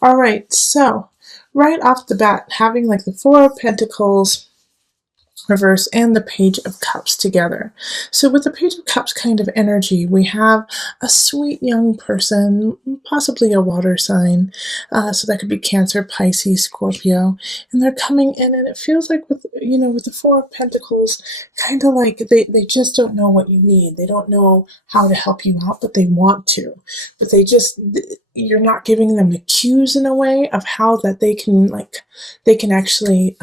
All right, so right off the bat, having like the Four of Pentacles reverse and the Page of Cups together. So with the Page of Cups kind of energy, we have a sweet young person, possibly a water sign. So that could be Cancer, Pisces, Scorpio, and they're coming in, and it feels like with the Four of Pentacles, kind of like they just don't know what you need. They don't know how to help you out, but they want to. But you're not giving them the cues in a way of how that they can actually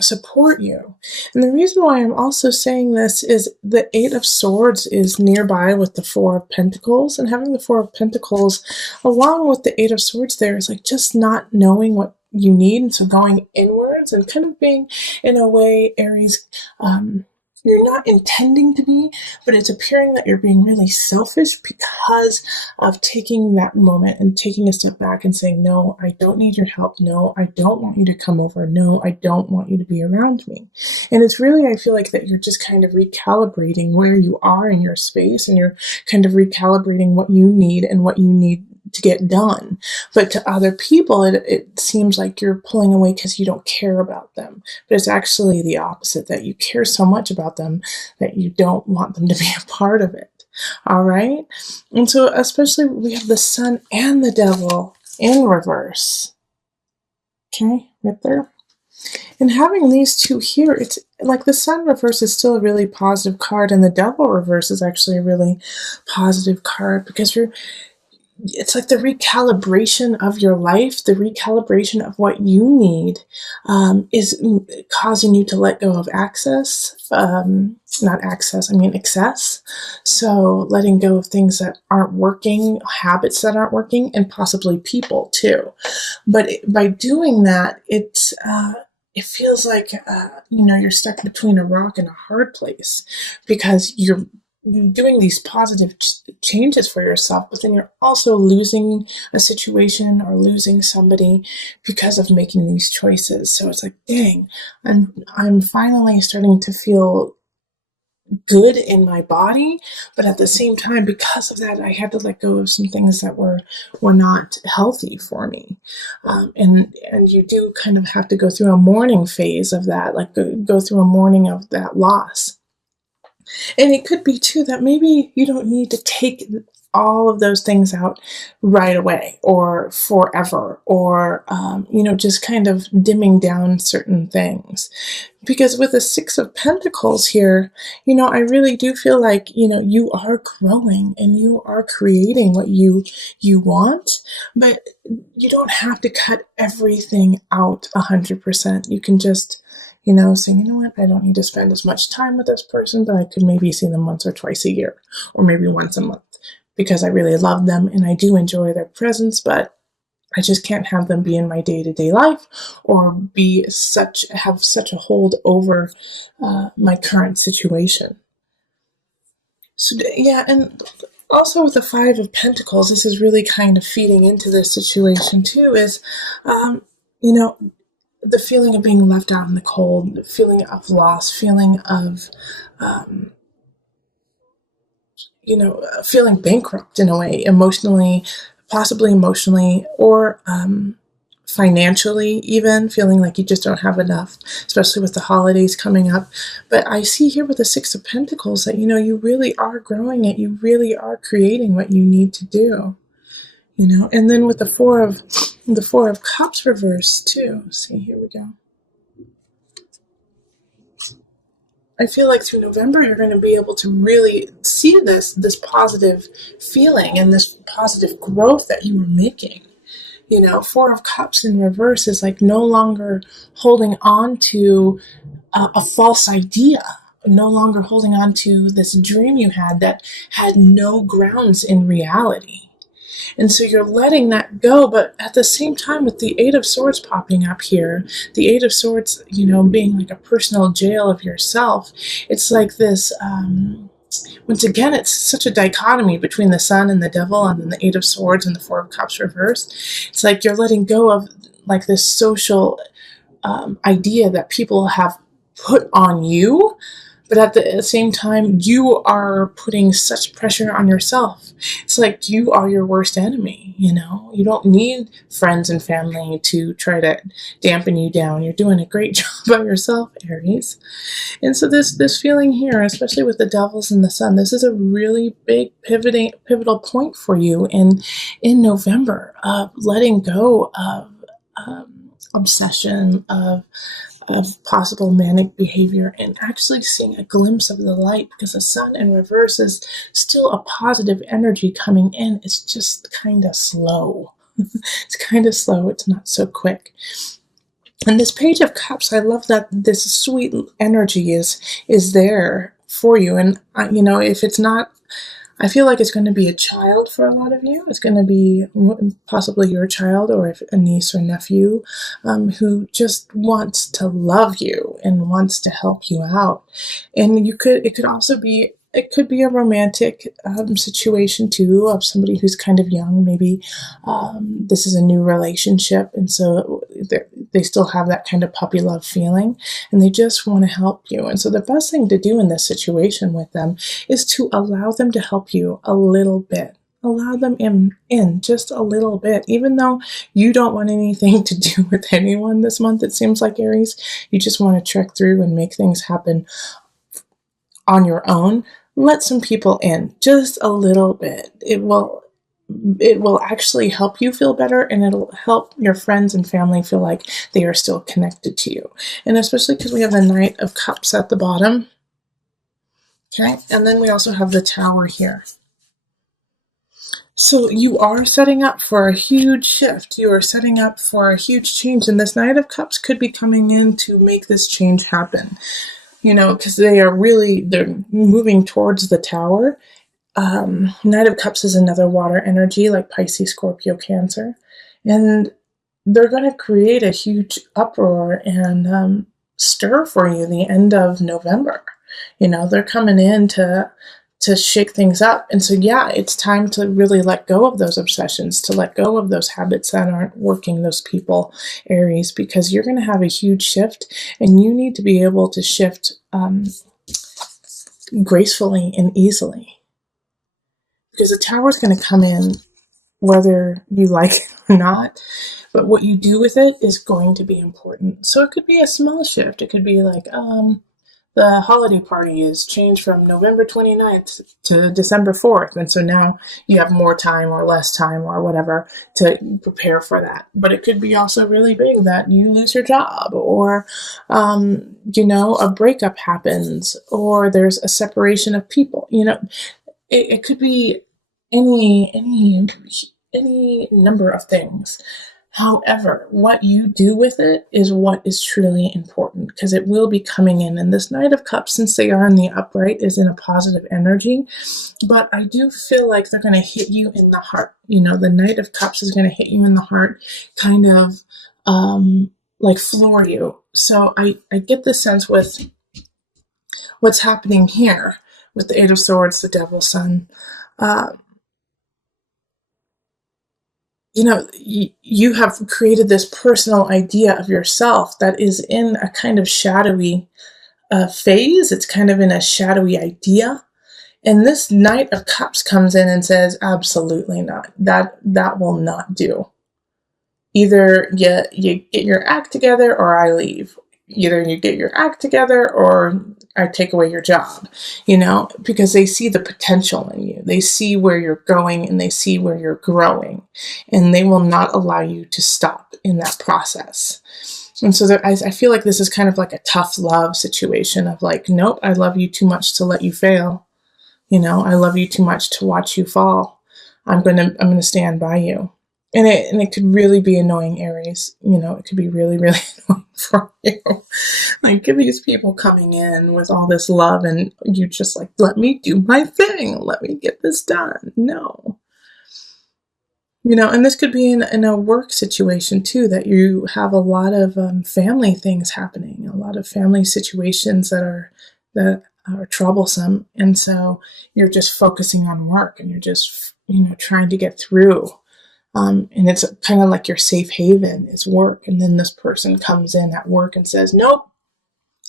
support you. And the reason why I'm also saying this is the Eight of Swords is nearby with the Four of Pentacles, and having the Four of Pentacles along with the Eight of Swords there is like just not knowing what you need, and so going inwards and kind of being, in a way, Aries, you're not intending to be, but it's appearing that you're being really selfish because of taking that moment and taking a step back and saying, no, I don't need your help. No, I don't want you to come over. No, I don't want you to be around me. And it's really, I feel like that you're just kind of recalibrating where you are in your space, and you're kind of recalibrating what you need and what you need to get done. But to other people, it seems like you're pulling away because you don't care about them. But it's actually the opposite, that you care so much about them that you don't want them to be a part of it. All right? And so especially we have the Sun and the Devil in reverse. Okay, right there. And having these two here, it's like the Sun reverse is still a really positive card, and the Devil reverse is actually a really positive card, because it's like the recalibration of your life, the recalibration of what you need, is causing you to let go of excess. So letting go of things that aren't working, habits that aren't working, and possibly people too. But by doing that, it feels like, you're stuck between a rock and a hard place, because you're doing these positive changes for yourself, but then you're also losing a situation or losing somebody because of making these choices. So it's like, dang, I'm finally starting to feel good in my body, but at the same time, because of that, I had to let go of some things that were not healthy for me. And you do kind of have to go through a mourning phase of that, like go through a mourning of that loss. And it could be too that maybe you don't need to take all of those things out right away or forever, or, just kind of dimming down certain things. Because with the Six of Pentacles here, I really do feel like, you are growing and you are creating what you want, but you don't have to cut everything out 100%. You can just saying, what, I don't need to spend as much time with this person, but I could maybe see them once or twice a year, or maybe once a month, because I really love them and I do enjoy their presence, but I just can't have them be in my day-to-day life or have such a hold over my current situation. So yeah, and also with the Five of Pentacles, this is really kind of feeding into this situation too, is, the feeling of being left out in the cold, the feeling of loss, feeling of, feeling bankrupt in a way, emotionally, possibly emotionally, or financially, even feeling like you just don't have enough, especially with the holidays coming up. But I see here with the Six of Pentacles that, you really are growing it. You really are creating what you need to do. And then with the Four of Cups reverse too. See, here we go. I feel like through November, you're going to be able to really see this positive feeling and this positive growth that you were making. Four of Cups in reverse is like no longer holding on to a false idea, no longer holding on to this dream you had that had no grounds in reality. And so you're letting that go, but at the same time, with the Eight of Swords popping up here, the Eight of Swords, being like a personal jail of yourself, it's like this, once again, it's such a dichotomy between the Sun and the Devil, and then the Eight of Swords and the Four of Cups reversed. It's like you're letting go of like this social idea that people have put on you, but at the same time, you are putting such pressure on yourself. It's like you are your worst enemy, you know? You don't need friends and family to try to dampen you down. You're doing a great job by yourself, Aries. And so this feeling here, especially with the devils and the sun, this is a really big pivotal point for you in November of letting go of obsession, of possible manic behavior, and actually seeing a glimpse of the light, because the sun in reverse is still a positive energy coming in. It's just kind of slow. It's kind of slow. It's not so quick. And this Page of Cups, I love that this sweet energy is there for you. And you know, if it's not, I feel like it's going to be a child for a lot of you. It's going to be possibly your child, or if a niece or nephew, who just wants to love you and wants to help you out. And it could also be, it could be a romantic situation too, of somebody who's kind of young. Maybe this is a new relationship, and so they still have that kind of puppy love feeling, and they just want to help you. And so the best thing to do in this situation with them is to allow them to help you a little bit. Allow them in just a little bit, even though you don't want anything to do with anyone this month. It seems like, Aries, you just want to trek through and make things happen on your own. Let some people in just a little bit. It will actually help you feel better, and it'll help your friends and family feel like they are still connected to you. And especially because we have the Knight of Cups at the bottom. Okay, and then we also have the Tower here. So you are setting up for a huge shift. You are setting up for a huge change, and this Knight of Cups could be coming in to make this change happen. You know, because they're moving towards the Tower. Knight of Cups is another water energy, like Pisces, Scorpio, Cancer. And they're going to create a huge uproar and stir for you the end of November. You know, they're coming in to shake things up. And so, yeah, it's time to really let go of those obsessions, to let go of those habits that aren't working, those people, Aries, because you're going to have a huge shift, and you need to be able to shift gracefully and easily. Because the Tower is going to come in whether you like it or not, but what you do with it is going to be important. So it could be a small shift. It could be like, the holiday party is changed from November 29th to December 4th. And so now you have more time or less time or whatever to prepare for that. But it could be also really big that you lose your job, or, you know, a breakup happens, or there's a separation of people. You know, it could be any number of things. However, what you do with it is what is truly important, because it will be coming in. And this Knight of Cups, since they are in the upright, is in a positive energy. But I do feel like they're going to hit you in the heart. You know, the Knight of Cups is going to hit you in the heart, kind of like floor you. So I get the sense with what's happening here with the Eight of Swords, the Devil, Sun. You know, you have created this personal idea of yourself that is in a kind of shadowy phase. It's kind of in a shadowy idea. And this Knight of Cups comes in and says, absolutely not. That will not do. Either you get your act together, or I leave. Either you get your act together, or I take away your job, you know, because they see the potential in you. They see where you're going, and they see where you're growing, and they will not allow you to stop in that process. And so I feel like this is kind of like a tough love situation of like, nope, I love you too much to let you fail. You know, I love you too much to watch you fall. I'm going to stand by you. And it could really be annoying, Aries. You know, it could be really, really annoying for you. Like, these people coming in with all this love, and you just like, let me do my thing. Let me get this done. No. You know, and this could be in a work situation too, that you have a lot of family things happening, a lot of family situations that are troublesome. And so you're just focusing on work, and you're just, you know, trying to get through. And it's kind of like your safe haven is work. And then this person comes in at work and says, nope,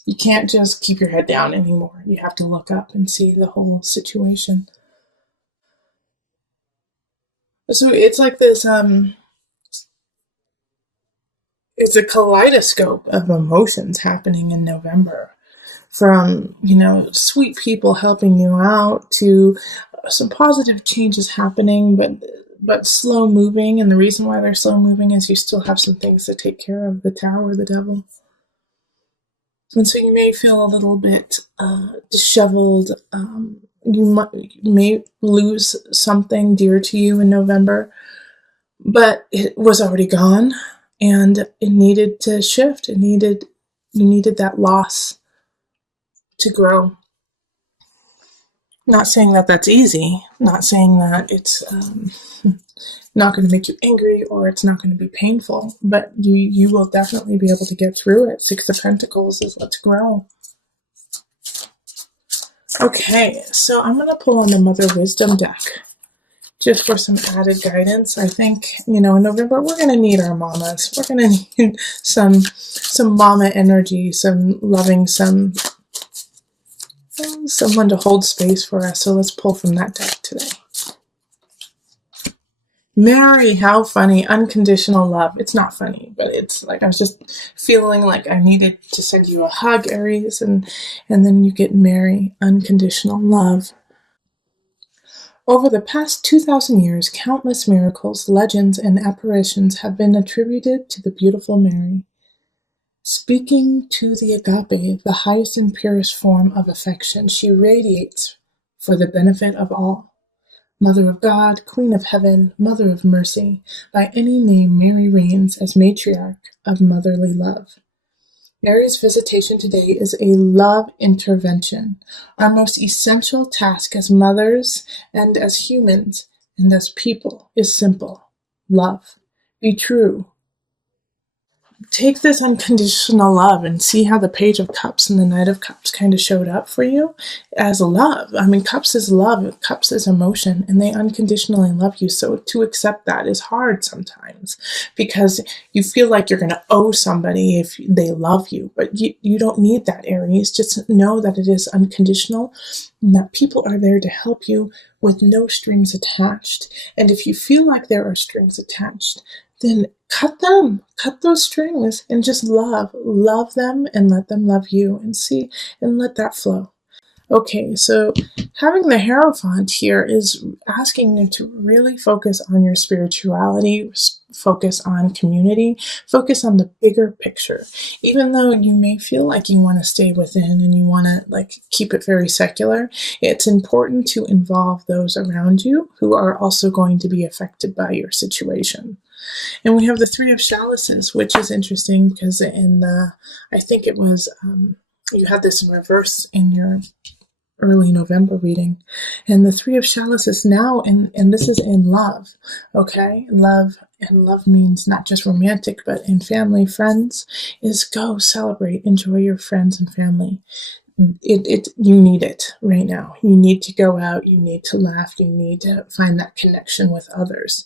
You can't just keep your head down anymore. You have to look up and see the whole situation. So it's like this, it's a kaleidoscope of emotions happening in November. From, sweet people helping you out to some positive changes happening, but slow moving. And the reason why they're slow moving is you still have some things to take care of, the tower, the devil. And so you may feel a little bit disheveled. You may lose something dear to you in November, but it was already gone, and it needed to shift. You needed that loss to grow. Not saying that that's easy. Not saying that it's not going to make you angry or it's not going to be painful, but you will definitely be able to get through it. Six of Pentacles is let's grow. Okay, so I'm going to pull on the Mother Wisdom deck just for some added guidance. I think, in November, we're going to need our mamas. We're going to need some mama energy, some loving, someone to hold space for us. So let's pull from that deck today. Mary, how funny. Unconditional love. It's not funny, but it's like I was just feeling like I needed to send you a hug, Aries, and then you get Mary, unconditional love. Over the past 2,000 years, countless miracles, legends, and apparitions have been attributed to the beautiful Mary. Speaking to the agape, the highest and purest form of affection, she radiates for the benefit of all. Mother of God, Queen of Heaven, Mother of Mercy, by any name Mary reigns as matriarch of motherly love. Mary's visitation today is a love intervention. Our most essential task as mothers and as humans and as people is simple. Love. Be true. Take this unconditional love and see how the Page of Cups and the Knight of Cups kind of showed up for you as love. I mean, Cups is love, Cups is emotion, and they unconditionally love you. So to accept that is hard sometimes because you feel like you're going to owe somebody if they love you. But you don't need that, Aries. Just know that it is unconditional and that people are there to help you with no strings attached. And if you feel like there are strings attached, then cut them, cut those strings, and just love them and let them love you and let that flow. Okay, so having the Hierophant here is asking you to really focus on your spirituality, focus on community, focus on the bigger picture. Even though you may feel like you want to stay within and you want to keep it very secular, it's important to involve those around you who are also going to be affected by your situation. And we have the Three of Chalices, which is interesting because I think it was, you had this in reverse in your early November reading. And the Three of Chalices now, and this is in love, okay? Love means not just romantic, but in family, friends, is go celebrate, enjoy your friends and family. You need it right now. You need to go out, you need to laugh, you need to find that connection with others.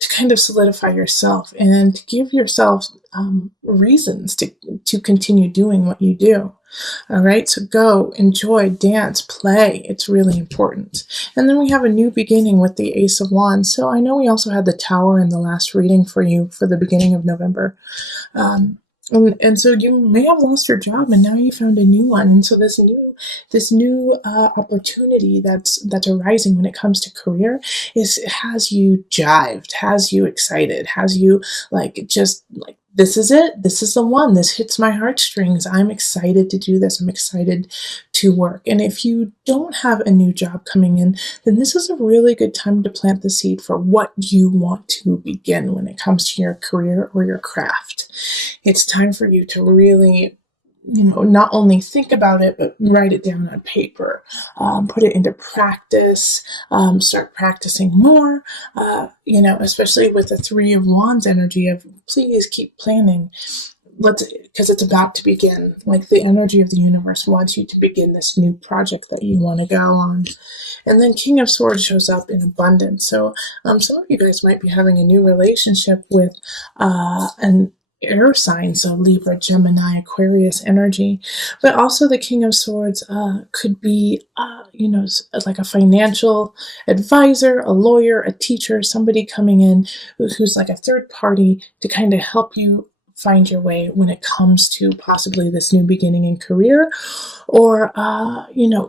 To kind of solidify yourself and to give yourself reasons to continue doing what you do. All right, so go, enjoy, dance, play. It's really important. And then we have a new beginning with the Ace of Wands. So I know we also had the Tower in the last reading for you for the beginning of November. And so you may have lost your job and now you found a new one. And so this new opportunity that's arising when it comes to career has you jived, has you excited, has you this is it. This is the one. This hits my heartstrings. I'm excited to do this. I'm excited to work. And if you don't have a new job coming in, then this is a really good time to plant the seed for what you want to begin when it comes to your career or your craft. It's time for you to really, not only think about it, but write it down on paper, put it into practice, start practicing more, especially with the Three of Wands energy of please keep planning. Because it's about to begin. Like the energy of the universe wants you to begin this new project that you want to go on. And then King of Swords shows up in abundance. So some of you guys might be having a new relationship with air signs, so Libra, Gemini, Aquarius energy. But also the King of Swords could be, like a financial advisor, a lawyer, a teacher, somebody coming in who's like a third party to kind of help you find your way when it comes to possibly this new beginning in career, or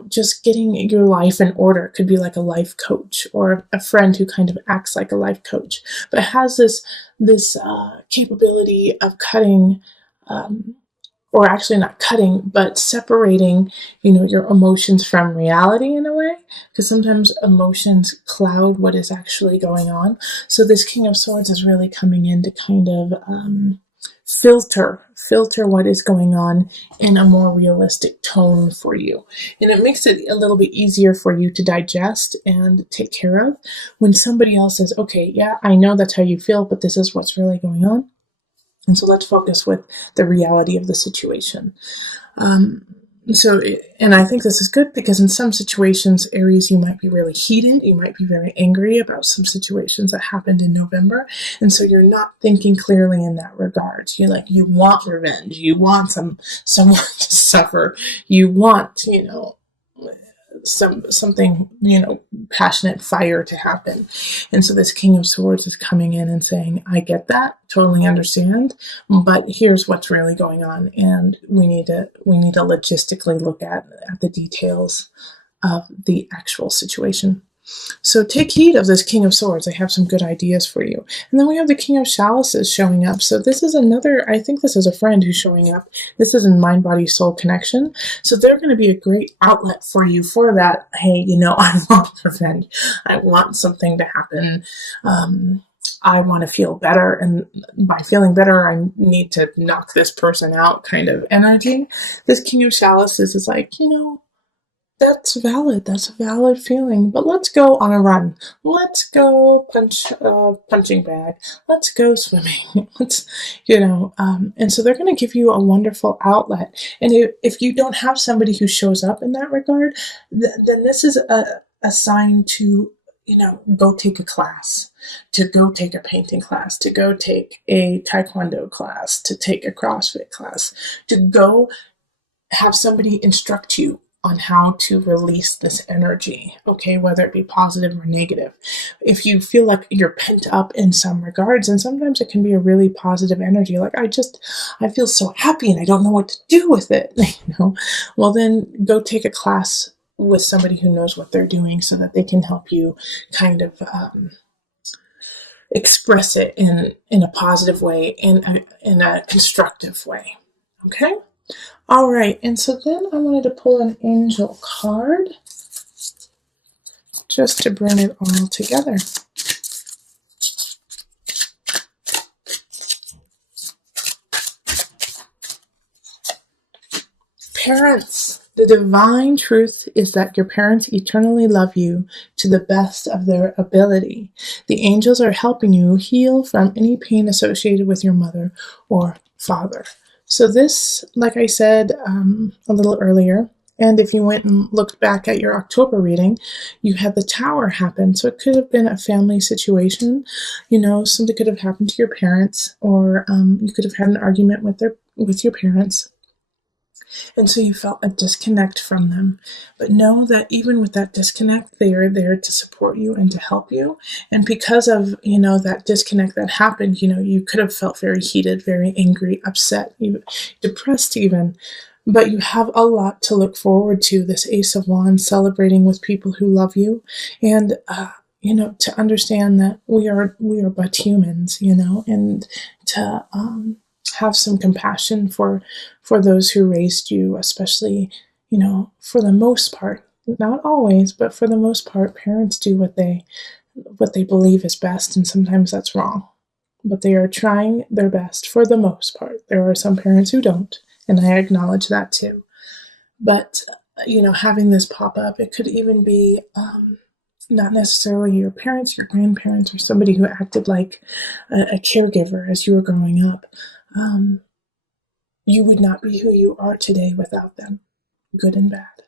just getting your life in order. It could be like a life coach or a friend who kind of acts like a life coach, but has this capability of cutting, or actually not cutting, but separating, your emotions from reality in a way, because sometimes emotions cloud what is actually going on. So this King of Swords is really coming in to kind of filter what is going on in a more realistic tone for you. And it makes it a little bit easier for you to digest and take care of when somebody else says, okay, yeah, I know that's how you feel, but this is what's really going on. And so let's focus with the reality of the situation. And I think this is good because in some situations, Aries, you might be really heated. You might be very angry about some situations that happened in November. And so you're not thinking clearly in that regard. You want revenge. You want someone to suffer. You want, something, passionate fire to happen. And so this King of Swords is coming in and saying, I get that, totally understand, but here's what's really going on, and we need to logistically look at the details of the actual situation. So take heed of this King of Swords. I have some good ideas for you. And then we have the King of Chalices showing up. So this is I think this is a friend who's showing up. This is in mind, body, soul connection. So they're going to be a great outlet for you for that. Hey, I want revenge. I want something to happen. I want to feel better. And by feeling better, I need to knock this person out kind of energy. This King of Chalices is like, that's valid. That's a valid feeling. But let's go on a run. Let's go punching bag. Let's go swimming. And so they're going to give you a wonderful outlet. And if you don't have somebody who shows up in that regard, then this is a sign to, go take a class, to go take a painting class, to go take a taekwondo class, to take a CrossFit class, to go have somebody instruct you on how to release this energy, okay, whether it be positive or negative. If you feel like you're pent up in some regards, and sometimes it can be a really positive energy, like I feel so happy and I don't know what to do with it, well then go take a class with somebody who knows what they're doing so that they can help you kind of express it in a positive way, in a constructive way, okay? All right, and so then I wanted to pull an angel card just to bring it all together. Parents, the divine truth is that your parents eternally love you to the best of their ability. The angels are helping you heal from any pain associated with your mother or father. So this, like I said a little earlier, and if you went and looked back at your October reading, you had the Tower happen. So it could have been a family situation. Something could have happened to your parents, or you could have had an argument with your parents. And so you felt a disconnect from them. But know that even with that disconnect, they are there to support you and to help you. And because of, that disconnect that happened, you could have felt very heated, very angry, upset, even depressed even. But you have a lot to look forward to, this Ace of Wands, celebrating with people who love you. And, to understand that we are but humans, and to have some compassion for those who raised you, especially, for the most part, not always, but for the most part, parents do what they believe is best, and sometimes that's wrong. But they are trying their best for the most part. There are some parents who don't, and I acknowledge that too. But, having this pop up, it could even be not necessarily your parents, your grandparents, or somebody who acted like a caregiver as you were growing up. You would not be who you are today without them, good and bad.